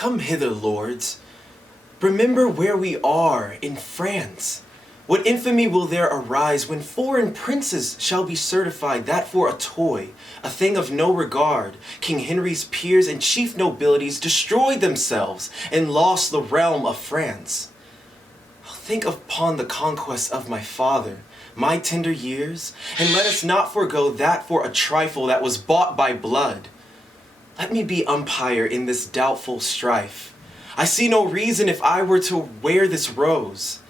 Come hither, lords. Remember where we are, in France. What infamy will there arise when foreign princes shall be certified that for a toy, a thing of no regard, King Henry's peers and chief nobilities destroyed themselves and lost the realm of France? Think upon the conquest of my father, my tender years, and let us not forego that for a trifle that was bought by blood. Let me be umpire in this doubtful strife. I see no reason if I were to wear this rose,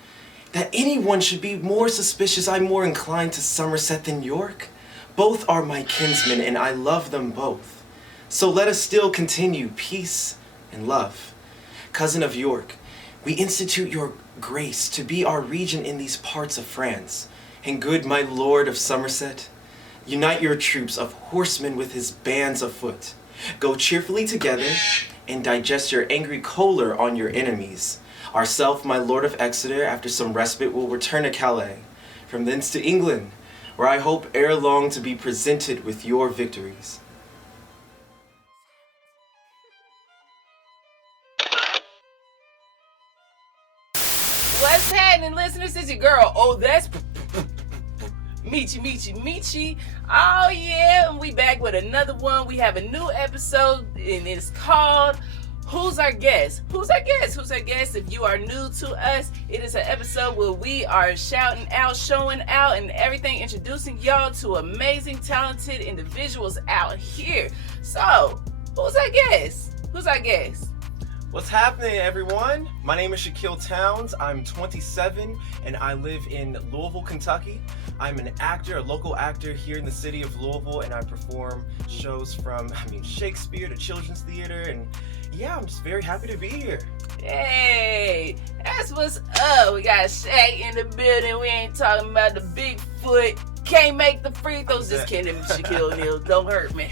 that anyone should be more suspicious. I'm more inclined to Somerset than York. Both are my kinsmen, and I love them both. So let us still continue peace and love. Cousin of York, we institute your grace to be our regent in these parts of France. And good my lord of Somerset, unite your troops of horsemen with his bands of foot. Go cheerfully together, and digest your angry choler on your enemies. Ourself, my lord of Exeter, after some respite will return to Calais, from thence to England, where I hope ere long to be presented with your victories. What's happening, listeners? It's your girl. Oh, that's Michi. Oh yeah, and we back with another one. We have a new episode, and it's called Who's Our Guest? Who's our guest? Who's our guest? If you are new to us, it is an episode where we are shouting out, showing out, and everything, introducing y'all to amazing, talented individuals out here. So, who's our guest? Who's our guest? What's happening, everyone? My name is Shaquille Towns. I'm 27 and I live in Louisville, Kentucky. I'm an actor, a local actor here in the city of Louisville, and I perform shows from, Shakespeare to children's theater, and yeah, I'm just very happy to be here. Hey, that's what's up. We got Shaq in the building. We ain't talking about the Bigfoot. Can't make the free throws. Just kidding, Shaquille O'Neal. Don't hurt me.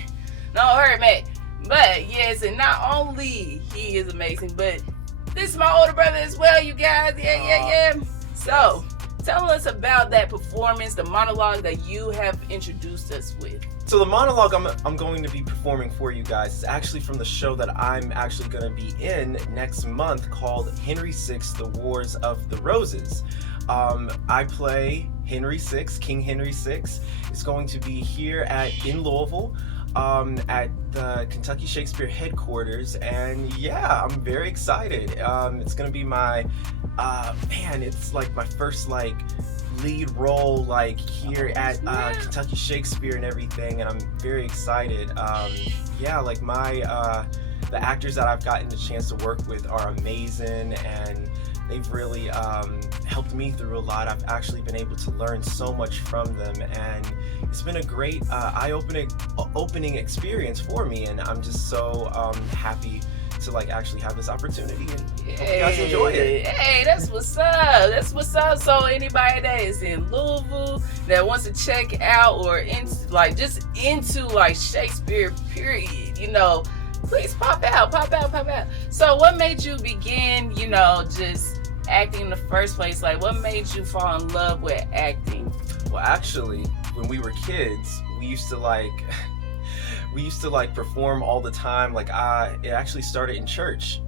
Don't hurt me. But yes, and not only he is amazing, but this is my older brother as well, you guys. Yeah. So, tell us about that performance, the monologue that you have introduced us with. So the monologue I'm going to be performing for you guys is actually from the show that I'm actually going to be in next month called Henry VI, The Wars of the Roses. I play Henry VI, King Henry VI. It's going to be here in Louisville. At the Kentucky Shakespeare headquarters, and yeah, I'm very excited. It's gonna be my it's like my first lead role here at Kentucky Shakespeare and everything, and I'm very excited. The actors that I've gotten the chance to work with are amazing, and they've really helped me through a lot. I've actually been able to learn so much from them, and it's been a great eye-opening experience for me, and I'm just so happy to actually have this opportunity, and hope you guys enjoy it. Hey, that's what's up. That's what's up. So anybody that is in Louisville that wants to check out or into Shakespeare, period, please pop out. So what made you begin, just acting in the first place? What made you fall in love with acting? Well, actually, when we were kids, we used to perform all the time. It actually started in church,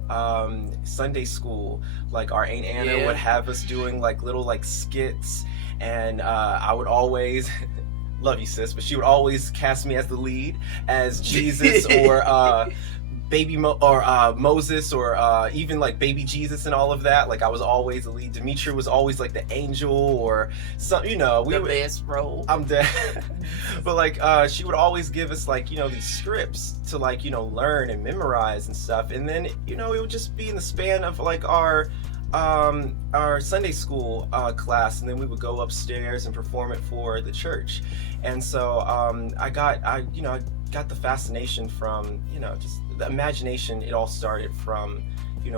Sunday school. Our Aunt Anna would have us doing little skits, and I would always love you, sis, but she would always cast me as the lead, as Jesus or Moses, or even baby Jesus and all of that. I was always the lead. Demetria was always the angel or some, best role. I'm dead. But she would always give us these scripts to learn and memorize and stuff. And then it would just be in the span of our Sunday school class, and then we would go upstairs and perform it for the church. And so I got the fascination from just the imagination. It all started from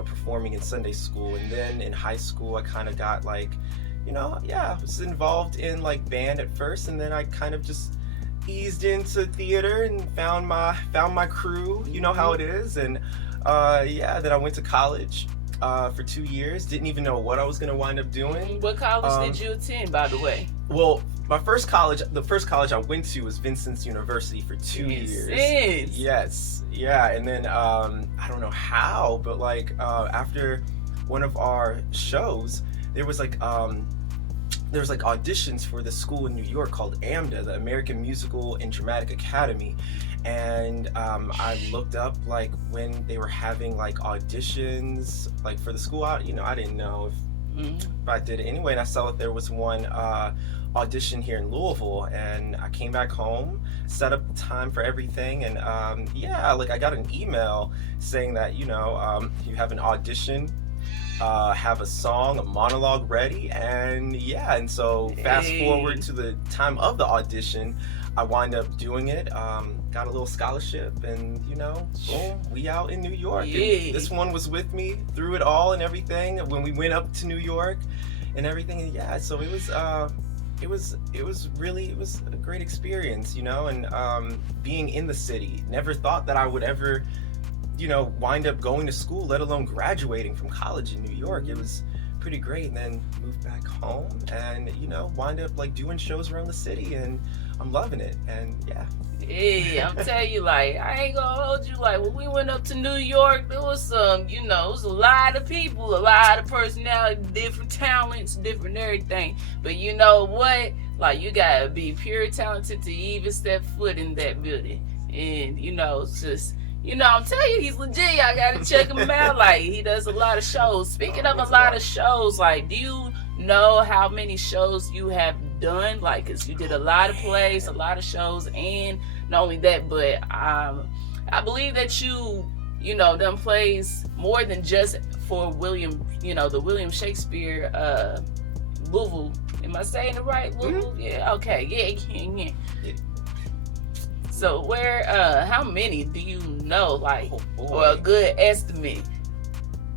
performing in Sunday school, and then in high school I kind of got I was involved in band at first, and then I kind of just eased into theater and found my crew. You know how it is. And then I went to college for 2 years. Didn't even know what I was going to wind up doing. What college did you attend, by the way? Well, the first college I went to was Vincent's University for 2 years. Yes. Yes. Yeah. And then I I don't know how, but like after one of our shows, there was like auditions for this school in New York called AMDA, the American Musical and Dramatic Academy, and I looked up like when they were having like auditions like for the school. I didn't know if I did it anyway, and I saw that there was one audition here in Louisville, and I came back home, set up the time for everything, and like I got an email saying that you have an audition, have a song, a monologue ready, and so fast forward to the time of the audition, I wind up doing it, got a little scholarship, and boom, we out in New York. And this one was with me through it all and everything when we went up to New York and everything, and so it was a great experience, and being in the city. Never thought that I would ever wind up going to school, let alone graduating from college in New York. It was pretty great, and then moved back home and wind up like doing shows around the city, and I'm loving it. And yeah, I'm telling you, like, I ain't gonna hold you. Like, when we went up to New York, there was some, it was a lot of people, a lot of personality, different talents, different everything. But you know what? Like, you gotta be pure talented to even step foot in that building. And it's just, I'm telling you, he's legit. I gotta check him out. Like, he does a lot of shows. Speaking of a lot of shows, like, do you know how many shows you have done? Like, cause you did a lot of plays, a lot of shows, and not only that, but I believe that you done plays more than just for William, the William Shakespeare Louisville. Am I saying it right, Louisville? Mm-hmm. Yeah. Okay. Yeah. So how many do you know, like, or a good estimate?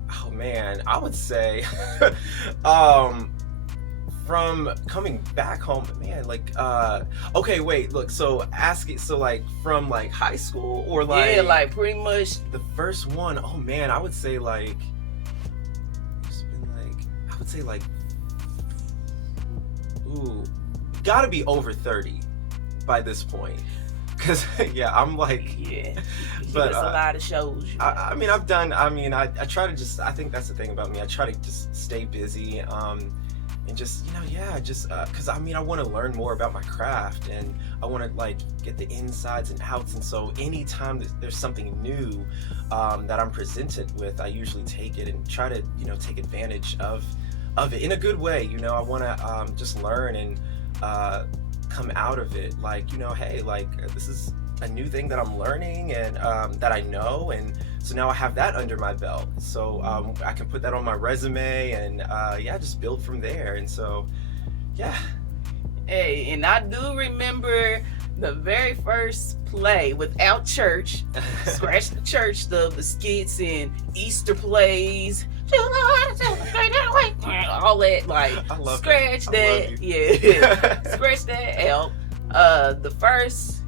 Oh man, I would say, from coming back home, man, like, okay, wait, look, so like from like high school or like, yeah, like pretty much the first one. Oh man, I would say like, it's been like, gotta be over 30 by this point. Cause I'm like, but a lot of shows. I mean, I've done. I mean, I try to just. I think that's the thing about me. I try to just stay busy, and just cause I mean, I want to learn more about my craft, and I want to like get the insides and outs. And so, anytime there's something new that I'm presented with, I usually take it and try to take advantage of it in a good way. I want to just learn and come out of it like hey, like this is a new thing that I'm learning and that I know, and so now I have that under my belt, so I can put that on my resume and just build from there. And so hey, and I do remember the very first play without church, scratch the church stuff, the skits and Easter plays, all that, like, scratch that, scratch that out. The first,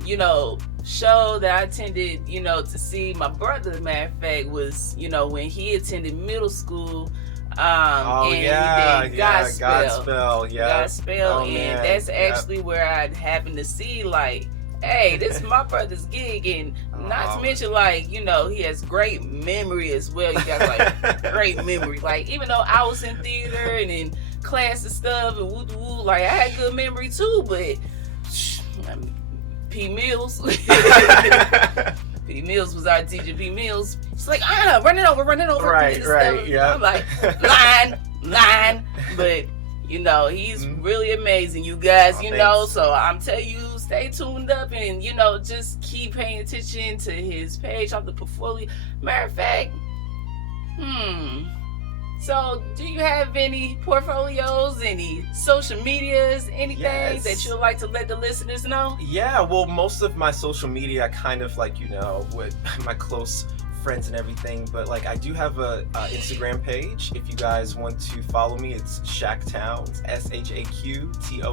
show that I attended, to see my brother, matter of fact, was, when he attended middle school. And he did Godspell, and that's actually where I happened to see, like, hey, this is my brother's gig, and not to mention, like, he has great memory as well. You got like great memory. Like, even though I was in theater and in class and stuff and woo, like, I had good memory too, but P. Mills. P. Mills was our teacher. P. Mills, she's like, run it over. Right, yeah. I'm like, line. But, he's really amazing, you guys, so I'm telling you, stay tuned up and, just keep paying attention to his page on the portfolio. Matter of fact, so do you have any portfolios, any social medias, anything that you'd like to let the listeners know? Yeah, well, most of my social media, I kind of like, with my close friends and everything, but like I do have a Instagram page. If you guys want to follow me, it's Shaqtowns, SHAQTOWNS.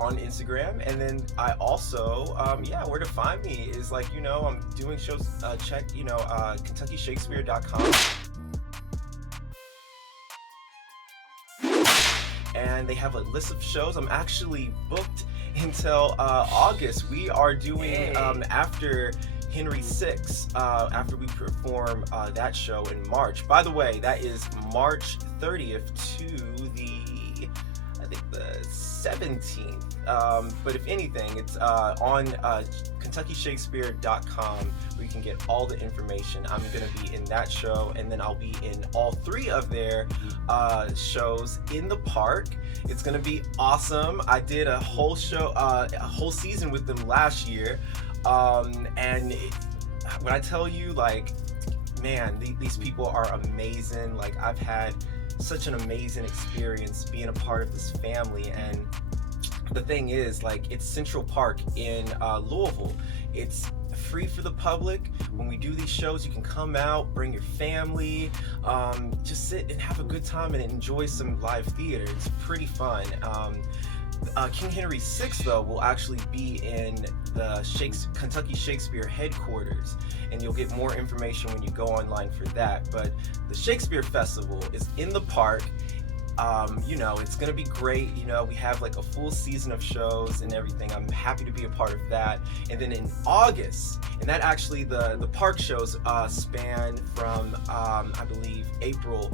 On Instagram, and then I also where to find me is like I'm doing shows. Check KentuckyShakespeare.com, and they have a list of shows. I'm actually booked until August. We are doing after Henry VI, after we perform that show in March. By the way, that is March 30th to the 17th. But if anything, it's on KentuckyShakespeare.com where you can get all the information. I'm going to be in that show, and then I'll be in all 3 of their shows in the park. It's going to be awesome. I did a whole show, a whole season with them last year. And when I tell you, like, man, these people are amazing. Like, I've had such an amazing experience being a part of this family. And the thing is, like, it's Central Park in Louisville. It's free for the public. When we do these shows, you can come out, bring your family, just sit and have a good time and enjoy some live theater. It's pretty fun. King Henry VI, though, will actually be in the Kentucky Shakespeare headquarters, and you'll get more information when you go online for that. But the Shakespeare Festival is in the park. It's gonna be great. We have like a full season of shows and everything. I'm happy to be a part of that. And then in August, and that actually the park shows span from I believe April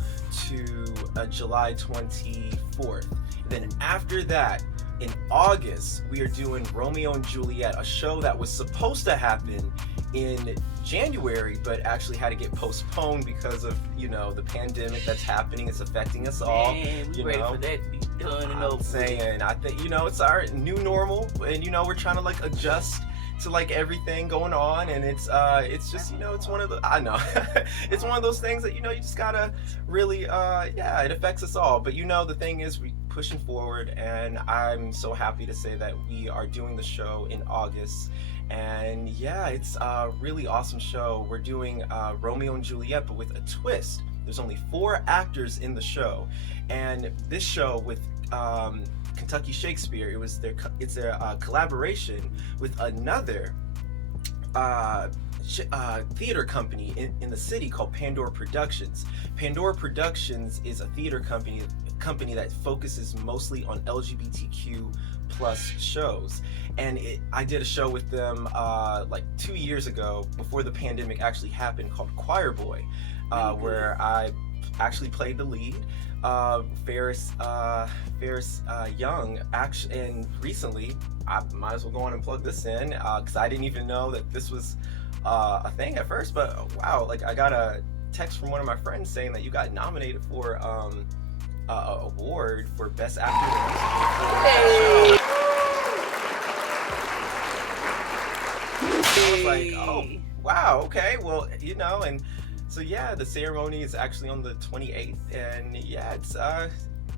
to July 24th. And then after that, in August, we are doing Romeo and Juliet, a show that was supposed to happen in January, but actually had to get postponed because of, the pandemic that's happening. It's affecting us all. Man, we ready for that to be done and over. I'm saying, I think, it's our new normal, and, we're trying to, like, adjust to, like, everything going on, and it's just, it's one of the, I know, it's one of those things that, you just gotta really, it affects us all. But, the thing is, we pushing forward, and I'm so happy to say that we are doing the show in August. And yeah, it's a really awesome show. We're doing Romeo and Juliet, but with a twist. There's only 4 actors in the show, and this show with Kentucky Shakespeare, it's their collaboration with another theater company in the city called Pandora Productions. Pandora Productions is a theater company that focuses mostly on LGBTQ plus shows, and I did a show with them like 2 years ago before the pandemic actually happened, called Choir Boy, where I actually played the lead. Ferris Young, and recently, I might as well go on and plug this in because I didn't even know that this was a thing at first. But wow, like, I got a text from one of my friends saying that you got nominated for award for Best Actor. Hey. I was like, oh wow, okay, well, and so yeah, the ceremony is actually on the 28th, and yeah, it's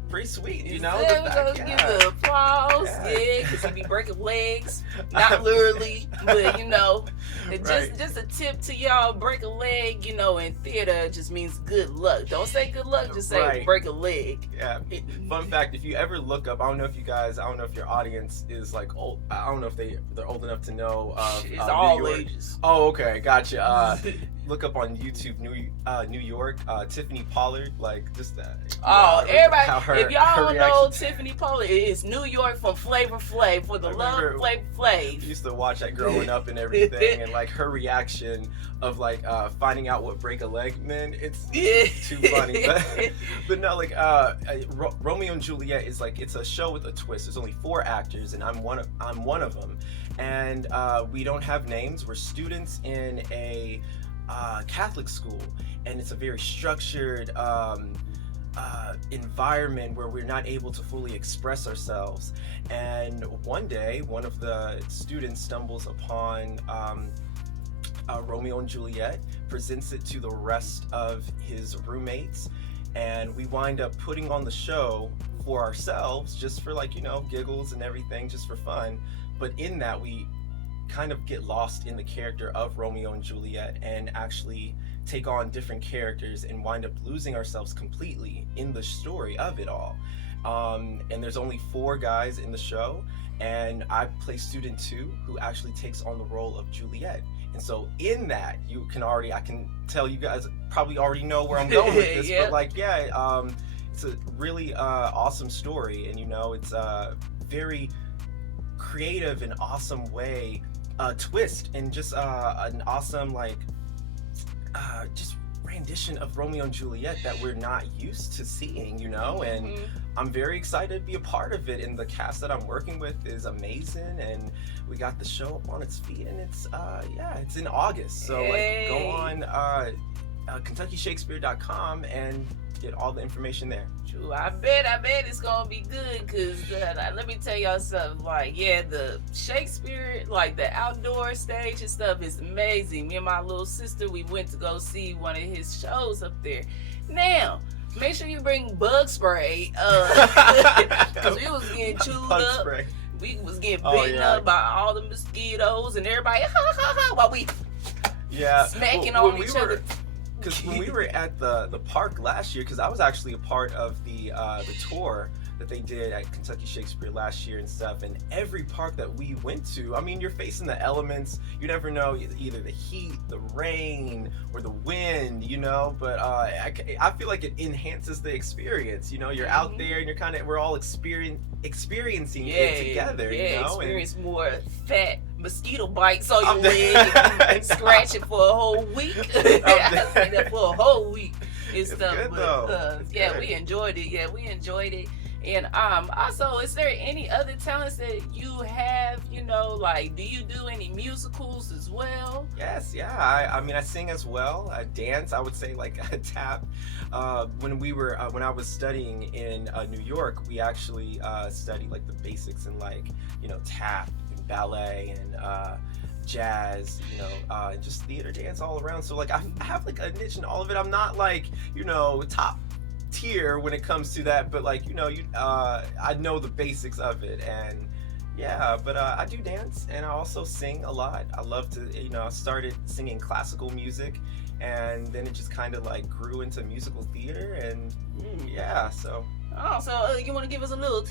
pretty sweet, We're gonna give the applause, because he be breaking legs, not literally, but just a tip to y'all: break a leg, in theater just means good luck. Don't say good luck, just say break a leg. Yeah. Fun fact: if you ever look up, I don't know if your audience is like old. I don't know if they're old enough to know. It's all ages. Oh, okay, gotcha. Look up on YouTube, New York, Tiffany Pollard, like just that. Everybody, if y'all don't know Tiffany Pollard, it's New York from Flavor Flav, for the love of Flavor Flav. I used to watch that growing up and everything, and like her reaction of like finding out what break a leg meant. It's too funny. But no, like Romeo and Juliet is like, it's a show with a twist. There's only 4 actors, and I'm one of them. And we don't have names. We're students in a Catholic school, and it's a very structured environment where we're not able to fully express ourselves. And one day, one of the students stumbles upon Romeo and Juliet, presents it to the rest of his roommates, and we wind up putting on the show for ourselves, just for like, giggles and everything, just for fun. But in that, we kind of get lost in the character of Romeo and Juliet and actually take on different characters and wind up losing ourselves completely in the story of it all. And there's only 4 guys in the show, and I play student 2, who actually takes on the role of Juliet. And so in that, I can tell you guys probably already know where I'm going with this. But like, it's a really awesome story, and it's very creative and awesome way, twist and just an awesome just rendition of Romeo and Juliet that we're not used to seeing, you know, and I'm very excited to be a part of it, and the cast that I'm working with is amazing, and we got the show up on its feet, and it's it's in August, so like go on KentuckyShakespeare.com and get all the information there. True, I bet it's gonna be good, cause let me tell y'all something. Like, the Shakespeare, like the outdoor stage and stuff is amazing. Me and my little sister, we went to go see one of his shows up there. Now, make sure you bring bug spray, cause we was getting chewed Bug up. spray. We was getting bitten up by all the mosquitoes, and everybody while we smacking on each other. Because when we were at the park last year, because I was actually a part of the tour that they did at Kentucky Shakespeare last year and stuff, and every park that we went to, I mean, you're facing the elements. You never know, either the heat, the rain, or the wind, you know, but I feel like it enhances the experience, you know. You're out there and we're all experiencing it together, you know. Experience more fat mosquito bites on your leg and scratch it for a whole week. I say that for a whole week and It's stuff. good, But though. It's we enjoyed it. Yeah, we enjoyed it. And also, is there any other talents that you have, you know, like, do you do any musicals as well? Yes, yeah. I mean, I sing as well. I dance, I would say, like tap. When I was studying in New York, we actually studied like the basics in, like, you know, tap and ballet and jazz, you know, and just theater dance all around. So like I have like a niche in all of it. I'm not like, you know, top tier when it comes to that, but like, you know, I know the basics of it, and but I do dance, and I also sing a lot. I love to, you know, I started singing classical music, and then it just kind of like grew into musical theater, and so. Oh, so you want to give us a little?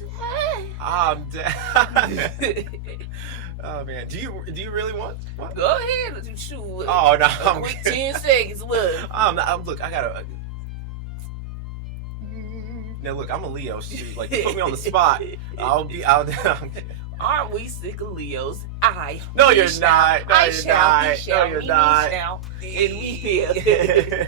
I'm oh man, do you really want? What? Go ahead, shoot. Oh no, a quick 10 seconds. Look. Look, I gotta. Now look, I'm a Leo. Shoot, like, put me on the spot. Aren't we sick of Leos? No, you're not. No, I you're shall. not. He shall. No, you're He not. shall. And we will.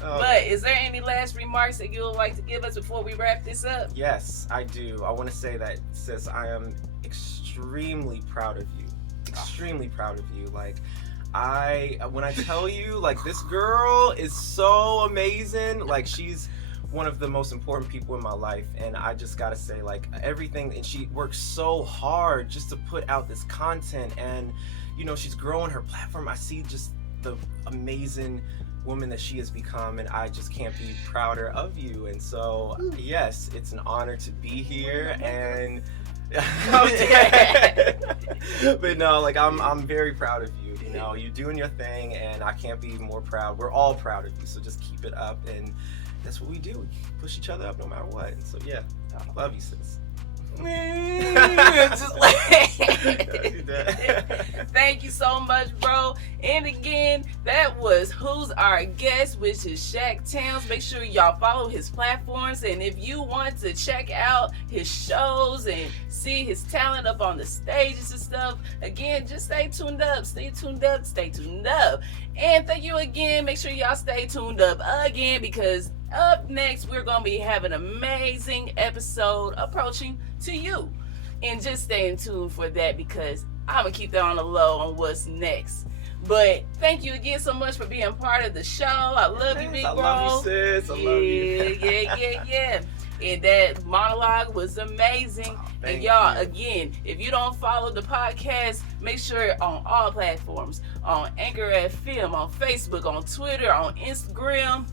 But is there any last remarks that you would like to give us before we wrap this up? Yes, I do. I want to say that, sis, I am extremely proud of you. Extremely proud of you. Like, when I tell you, like, this girl is so amazing. Like, she's one of the most important people in my life, and I just gotta say, like, everything, and she works so hard just to put out this content, and, you know, she's growing her platform. I see just the amazing woman that she has become, and I just can't be prouder of you. And so yes, it's an honor to be here, and but no, like, I'm very proud of you. You know, you're doing your thing, and I can't be more proud. We're all proud of you, so just keep it up, and that's what we do. We push each other up no matter what. And so yeah, I love you, sis. Thank you so much, bro. And again, that was Who's Our Guest, which is Shaq Towns. Make sure y'all follow his platforms, and if you want to check out his shows and see his talent up on the stages and stuff, again, just stay tuned up. And thank you again. Make sure y'all stay tuned up again, because up next we're gonna be having an amazing episode approaching to you, and just stay in tune for that, because I'm gonna keep that on the low on what's next. But thank you again so much for being part of the show. I love you, big bro. I love you, sis. I love you. Yeah. And that monologue was amazing. And y'all, again, if you don't follow the podcast, make sure on all platforms, on Anchor FM, on Facebook, on Twitter, on Instagram,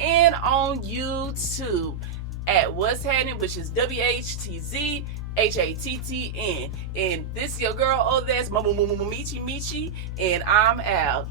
and on YouTube at What's Hatt'N, which is WHTZ HATTN. And this is your girl, Whaaaaat'z, Michi, and I'm out.